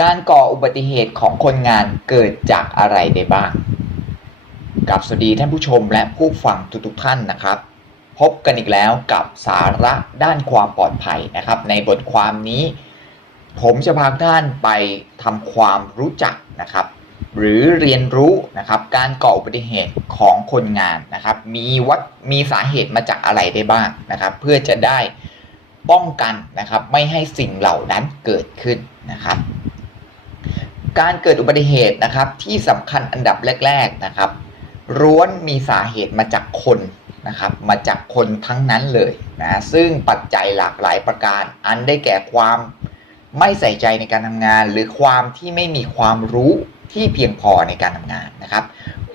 การก่ออุบัติเหตุของคนงานเกิดจากอะไรได้บ้าง กับสวัสดีท่านผู้ชมและผู้ฟังทุกๆท่านนะครับ พบกันอีกแล้วกับสาระด้านความปลอดภัยนะครับ ในบทความนี้ ผมจะพาท่านไปทำความรู้จักนะครับ หรือเรียนรู้นะครับ การก่ออุบัติเหตุของคนงานนะครับ มีวัดมีสาเหตุมาจากอะไรได้บ้างนะครับ เพื่อจะได้ป้องกันนะครับ ไม่ให้สิ่งเหล่านั้นเกิดขึ้นนะครับ การเกิดอุบัติเหตุนะครับที่สำคัญอันดับแรกๆนะครับล้วนมีสาเหตุมาจากคนนะครับมาจากคนทั้งนั้นเลยนะซึ่งปัจจัยหลากหลายประการ อันได้แก่ความไม่ใส่ใจในการทำงาน หรือความที่ไม่มีความรู้ที่เพียงพอในการทำงานนะครับ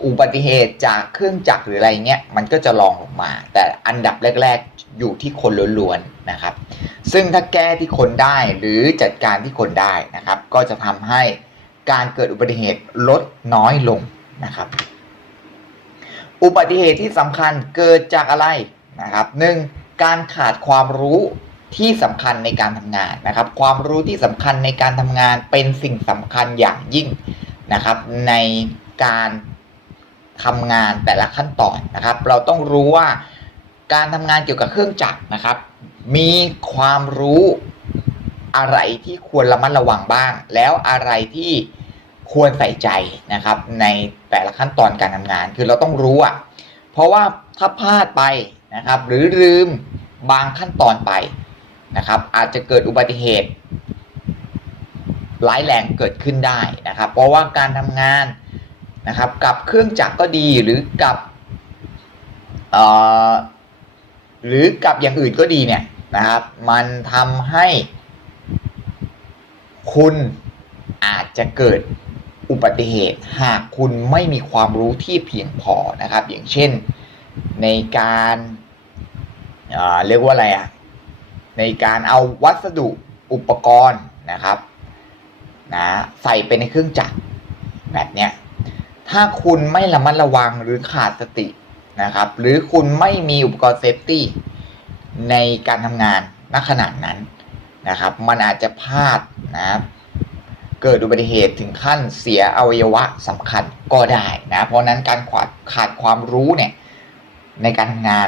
อุบัติเหตุจากเครื่องจักรหรืออะไรเงี้ยมันก็จะรองลงมา แต่อันดับแรก ๆ อยู่ที่คนล้วนๆนะครับ ซึ่งถ้าแก้ที่คนได้หรือจัดการที่คนได้นะครับ ก็จะทำให้ การเกิดอุบัติเหตุลดน้อยลงนะครับ อุบัติเหตุที่สำคัญเกิดจากอะไรนะครับหนึ่งการขาดความรู้ที่สำคัญในการทำงานนะครับ ความรู้ที่สำคัญในการทำงานเป็นสิ่งสำคัญอย่างยิ่งนะครับ ในการทำงานแต่ละขั้นตอนนะครับ เราต้องรู้ว่าการทำงานเกี่ยวกับเครื่องจักรนะครับ มีความรู้อะไรที่ควรระมัดระวังบ้าง แล้วอะไรที่ ควรใส่ใจนะครับในแต่ละขั้นตอนการทำงาน คือเราต้องรู้อะเพราะว่าถ้าพลาดไปนะครับหรือลืมบางขั้นตอนไปนะครับอาจจะเกิดอุบัติเหตุร้ายแรงเกิดขึ้นได้นะครับ เพราะว่าการทำงานนะครับกับเครื่องจักรก็ดีหรือกับเอ่อหรือกับอย่างอื่นก็ดีเนี่ยนะครับ มันทำให้คุณอาจจะเกิด อุบัติเหตุหากคุณไม่มีความรู้ที่เพียงพอนะครับ อย่างเช่นในการเอ่อเรียกว่าอะไรอะในการเอาวัสดุอุปกรณ์นะครับนะใส่ไปในเครื่องจักรแบบเนี้ยถ้าคุณไม่ระมัดระวังหรือขาดสตินะครับ หรือคุณไม่มีอุปกรณ์เซฟตี้ในการทำงานณขณะนั้นนะครับ มันอาจจะพลาดนะครับ เกิดอุบัติเหตุถึงขั้นเสียอวัยวะสำคัญก็ได้นะเพราะนั้นการขาดขาดความรู้เนี่ยในการทำงาน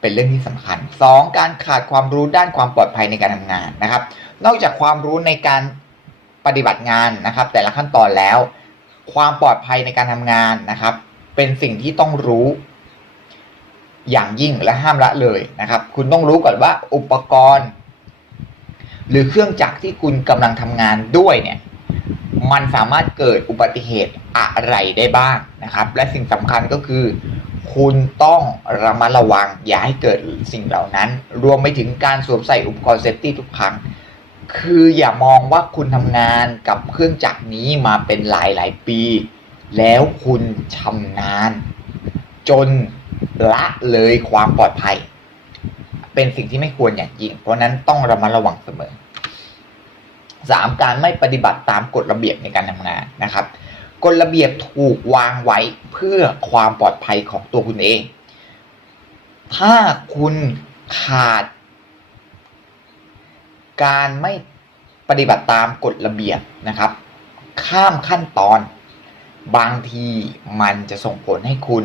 เป็นเรื่องที่สำคัญ 2. การขาดความรู้ด้านความปลอดภัยในการทำงานนะครับ นอกจากความรู้ในการปฏิบัติงานนะครับ แต่ละขั้นตอนแล้ว ความปลอดภัยในการทำงานนะครับ เป็นสิ่งที่ต้องรู้อย่างยิ่งและห้ามละเลยนะครับ คุณต้องรู้ก่อนว่าอุปกรณ์ หรือเครื่องจักรที่คุณกำลังทำงานด้วยเนี่ยมันสามารถเกิดอุบัติเหตุอะไรได้บ้างนะครับ และสิ่งสำคัญก็คือ คุณต้องระมัดระวังอย่าให้เกิดสิ่งเหล่านั้น รวมไปถึงการสวมใส่อุปกรณ์เซฟตี้ทุกครั้ง คืออย่ามองว่าคุณทำงานกับเครื่องจักรนี้มาเป็นหลายหลายปี แล้วคุณชำนาญจนละเลยความปลอดภัย เป็นสิ่งที่ไม่ควรอย่างยิ่ง เพราะนั้นต้องระมัดระวังเสมอ 3. การไม่ปฏิบัติตามกฎระเบียบในการทำงานนะครับกฎระเบียบถูกวางไว้เพื่อความปลอดภัยของตัวคุณเอง ถ้าคุณขาด การไม่ปฏิบัติตามกฎระเบียบนะครับ ข้ามขั้นตอน บางทีมันจะส่งผลให้คุณ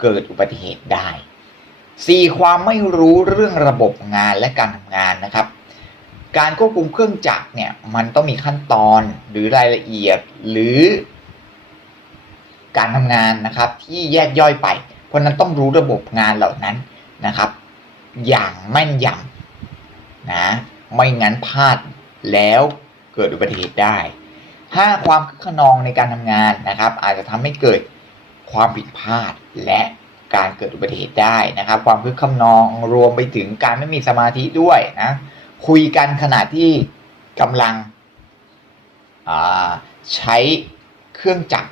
เกิดอุบัติเหตุได้ 4. ความไม่รู้เรื่องระบบงานและการทำงานนะครับ การควบคุมเครื่องจักรเนี่ยมันต้องมีขั้นตอนหรือรายละเอียดหรือ การทำงานนะครับที่แยกย่อยไป เพราะนั้นต้องรู้ระบบงานเหล่านั้นนะครับ อย่างแม่นยำนะไม่งั้นพลาดแล้วเกิดอุบัติเหตุได้ 5. ความคึกขนองในการทำงานนะครับ อาจจะทำให้เกิดความผิดพลาดและ การเกิดอุบัติเหตุได้นะครับ ความคึกขนองรวมไปถึงการไม่มีสมาธิด้วยนะคุยกันขณะที่กำลังใช้เครื่องจักร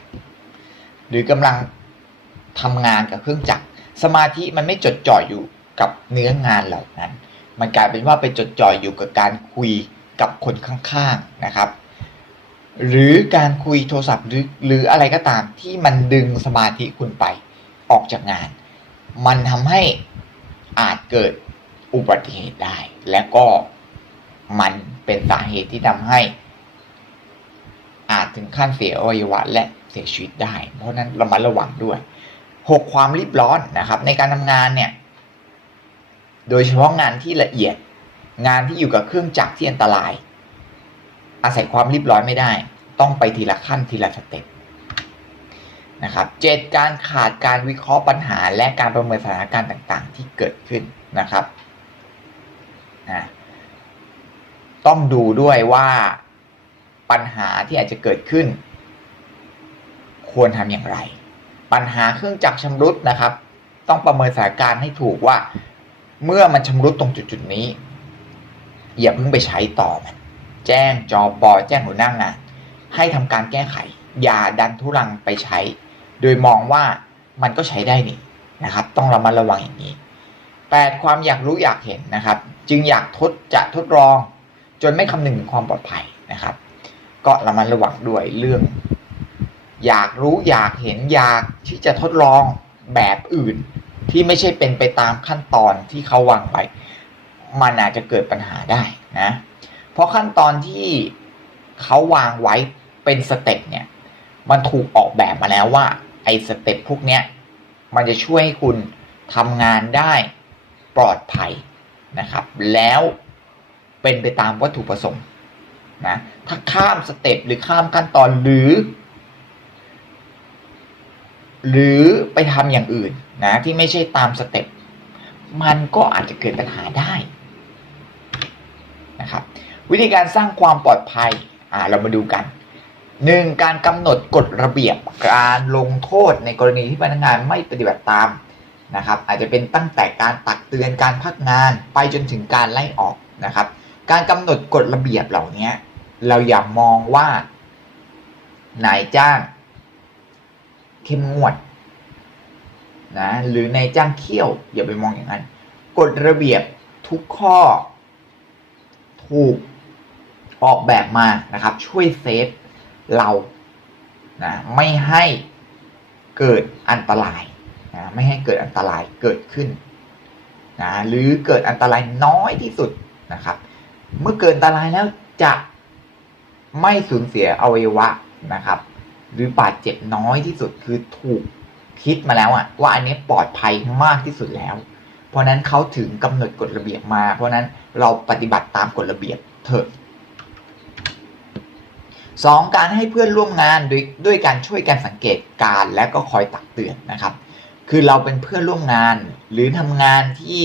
หรือกำลังทำงานกับเครื่องจักร สมาธิมันไม่จดจ่ออยู่กับเนื้องานเหล่านั้น มันกลายเป็นว่าไปจดจ่ออยู่กับการคุยกับคนข้างๆนะครับ หรือการคุยโทรศัพท์หรือหรืออะไรก็ตามที่มันดึงสมาธิคุณไป ออกจากงาน มันทำให้อาจเกิดอุบัติเหตุได้ และก็มันเป็นสาเหตุที่ทำให้ อาจถึงขั้นเสียอวัยวะและเสียชีวิตได้ เพราะนั้นระมัดระวังด้วยหกความรีบร้อนนะครับ ในการทำงานเนี่ย โดยเฉพาะงานที่ละเอียด งานที่อยู่กับเครื่องจักรที่อันตราย อาศัยความรีบร้อนไม่ได้ ต้องไปทีละขั้นทีละสเต็ป นะครับเจ็ดการขาดการวิเคราะห์ปัญหาและการประเมินสถานการณ์ต่างๆ ที่เกิดขึ้นนะครับนะต้องดูด้วยว่าปัญหาที่อาจจะเกิดขึ้น ควรทำอย่างไร ปัญหาเครื่องจักรชำรุดนะครับ ต้องประเมินสถานการณ์ให้ถูกว่า เมื่อมันชำรุดตรงจุดๆนี้ อย่าเพิ่งไปใช้ต่อมันแจ้งจอบอแจ้งหัวหน้างงานให้ทำการแก้ไข อย่าดันทุรังไปใช้ โดยมองว่ามันก็ใช้ได้นี่นะครับ ต้องระมัดระวังอย่างนี้แปดความอยากรู้อยากเห็นนะครับ จึงอยากทดจะทดลอง จนไม่คำนึงถึงความปลอดภัยนะครับ ก็ระมัดระวังด้วยเรื่อง อยากรู้อยากเห็นอยากที่จะทดลองแบบอื่น ที่ไม่ใช่เป็นไปตามขั้นตอนที่เขาวางไปมันอาจจะเกิดปัญหาได้นะเพราะขั้นตอนที่เขาวางไว้เป็นสเต็ปเนี่ยมันถูกออกแบบมาแล้วว่า อ้สเต็ปพวกเนี้ยมันจะช่วยให้คุณทำงานได้ปลอดภัยนะครับ แล้วเป็นไปตามวัตถุประสงค์นะถ้าข้ามสเต็ปหรือข้ามขั้นตอนหรือ หรือไปทำอย่างอื่นนะที่ไม่ใช่ตามสเต็ปมันก็อาจจะเกิดปัญหาได้นะครับ วิธีการสร้างความปลอดภัยอ่าเรามาดูกัน หนึ่งการกำหนดกฎระเบียบการลงโทษในกรณีที่พนักงานไม่ปฏิบัติตามนะครับอาจจะเป็นตั้งแต่การตักเตือนการพักงานไปจนถึงการไล่ออกนะครับ การกำหนดกฎระเบียบเหล่านี้เราอย่ามองว่านายจ้าง เข้มงวดนะหรือนายจ้างเขี้ยว อย่าไปมองอย่างนั้นกฎระเบียบทุกข้อ ถูกออกแบบมานะครับ ช่วยเซฟ เรานะไม่ให้เกิดอันตรายนะไม่ให้เกิดอันตรายเกิดขึ้นนะหรือเกิดอันตรายน้อยที่สุดนะครับ เมื่อเกิดอันตรายแล้วจะไม่สูญเสียอวัยวะนะครับ หรือบาดเจ็บน้อยที่สุดคือถูกคิดมาแล้วอะว่าอันนี้ปลอดภัยมากที่สุดแล้ว เพราะนั้นเขาถึงกำหนดกฎระเบียบมา เพราะนั้นเราปฏิบัติตามกฎระเบียบเถอะ สองการให้เพื่อนร่วมงานด้วยด้วยการช่วยกันสังเกตการและก็คอยตักเตือนนะครับ คือเราเป็นเพื่อนร่วมงานหรือทำงานที่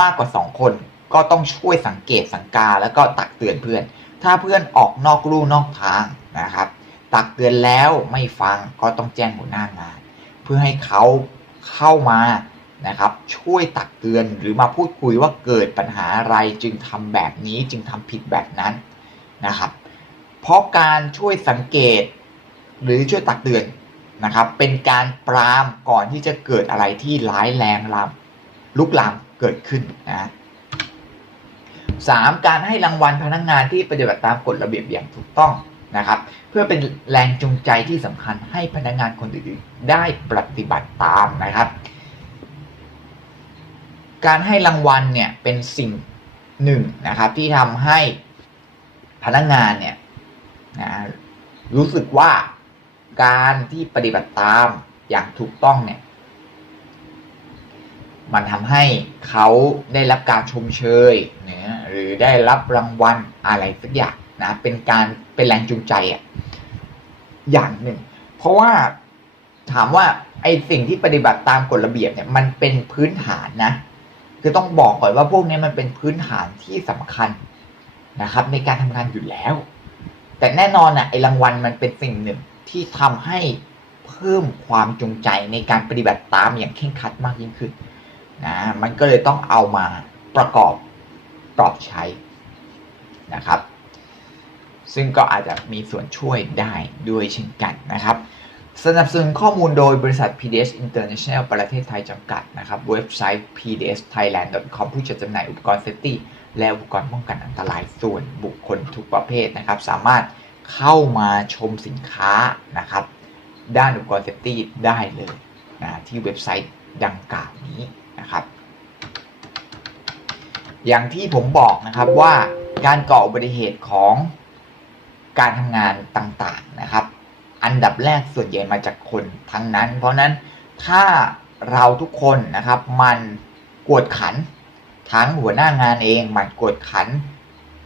มากกว่าสองคน ก็ต้องช่วยสังเกตสังกาแล้วก็ตักเตือนเพื่อน ถ้าเพื่อนออกนอกลู่นอกทางนะครับ ตักเตือนแล้วไม่ฟังก็ต้องแจ้งหัวหน้างาน เพื่อให้เขาเข้ามานะครับช่วยตักเตือนหรือมาพูดคุยว่าเกิดปัญหาอะไรจึงทำแบบนี้จึงทำผิดแบบนั้นนะครับ เพราะการช่วยสังเกต หรือช่วยตักเตือนนะครับ เป็นการปรามก่อนที่จะเกิดอะไรที่ร้ายแรงลามลุกลามเกิดขึ้นนะสามการให้รางวัลพนักงานที่ปฏิบัติตามกฎระเบียบอย่างถูกต้องนะครับ เพื่อเป็นแรงจูงใจที่สำคัญให้พนักงานคนอื่นๆได้ปฏิบัติตามนะครับ การให้รางวัลเนี่ยเป็นสิ่งหนึ่งนะครับที่ทำให้พนักงานเนี่ย นะรู้สึกว่าการที่ปฏิบัติตามอย่างถูกต้องเนี่ย มันทำให้เขาได้รับการชมเชยนะหรือได้รับรางวัลอะไรสักอย่างนะเป็นการเป็นแรงจูงใจอะอย่างหนึ่ง เพราะว่าถามว่าไอสิ่งที่ปฏิบัติตามกฎระเบียบเนี่ยมันเป็นพื้นฐานนะ คือต้องบอกก่อนว่าพวกนี้มันเป็นพื้นฐานที่สำคัญนะครับ ในการทำงานอยู่แล้ว แต่แน่นอนนะไอรางวัลมันเป็นสิ่งหนึ่งที่ทำให้เพิ่มความจงใจในการปฏิบัติตามอย่างเคร่งครัดมากยิ่งขึ้นนะมันก็เลยต้องเอามาประกอบปรับใช้นะครับ ซึ่งก็อาจจะมีส่วนช่วยได้ด้วยเช่นกันนะครับ สนับสนุนข้อมูลโดยบริษัท PDS International ประเทศไทยจำกัดนะครับ เว็บไซต์ pdsthailand.com ผู้จัดจำหน่ายอุปกรณ์เซฟตี้ และอุปกรณ์ป้องกันอันตรายส่วนบุคคลทุกประเภทนะครับ สามารถเข้ามาชมสินค้านะครับ ด้านอุปกรณ์เซฟตี้ได้เลยนะที่เว็บไซต์ดังกล่าวนี้นะครับ อย่างที่ผมบอกนะครับว่าการก่ออุบัติเหตุของการทำงานต่างๆนะครับ อันดับแรกส่วนใหญ่มาจากคนทั้งนั้น เพราะฉะนั้นถ้าเราทุกคนนะครับมันกวดขัน ทั้งหัวหน้างานเองหมั่นกวดขัน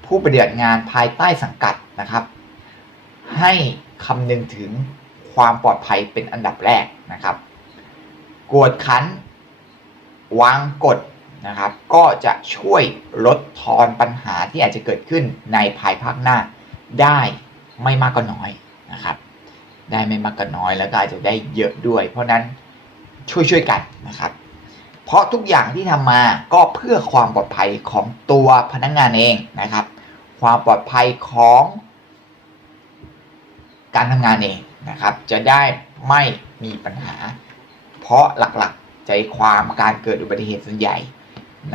ผู้ปฏิบัติงานภายใต้สังกัดนะครับ ให้คำนึงถึงความปลอดภัยเป็นอันดับแรกนะครับ กวดขัน วางกฎนะครับ ก็จะช่วยลดทอนปัญหาที่อาจจะเกิดขึ้นในภายภาคหน้าได้ไม่มากก็น้อยนะครับ ได้ไม่มากก็น้อยแล้วก็อาจจะได้เยอะด้วย เพราะนั้นช่วยๆกันนะครับ เพราะทุกอย่างที่ทำมาก็เพื่อความปลอดภัยของตัวพนักงานเองนะครับ ความปลอดภัยของการทำงานเองนะครับ จะได้ไม่มีปัญหา เพราะหลักๆใจความการเกิดอุบัติเหตุส่วนใหญ่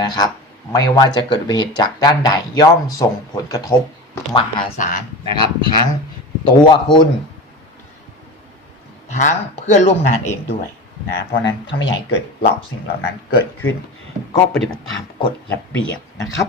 นะครับ ไม่ว่าจะเกิดอุบัติเหตุจากด้านใดย่อมส่งผลกระทบมหาศาลนะครับ ทั้งตัวคุณ ทั้งเพื่อนร่วมงานเองด้วย นะเพราะนั้นถ้าไม่อยากให้เกิดเหล่าสิ่งเหล่านั้นเกิดขึ้น ก็ปฏิบัติตามกฎระเบียบนะครับ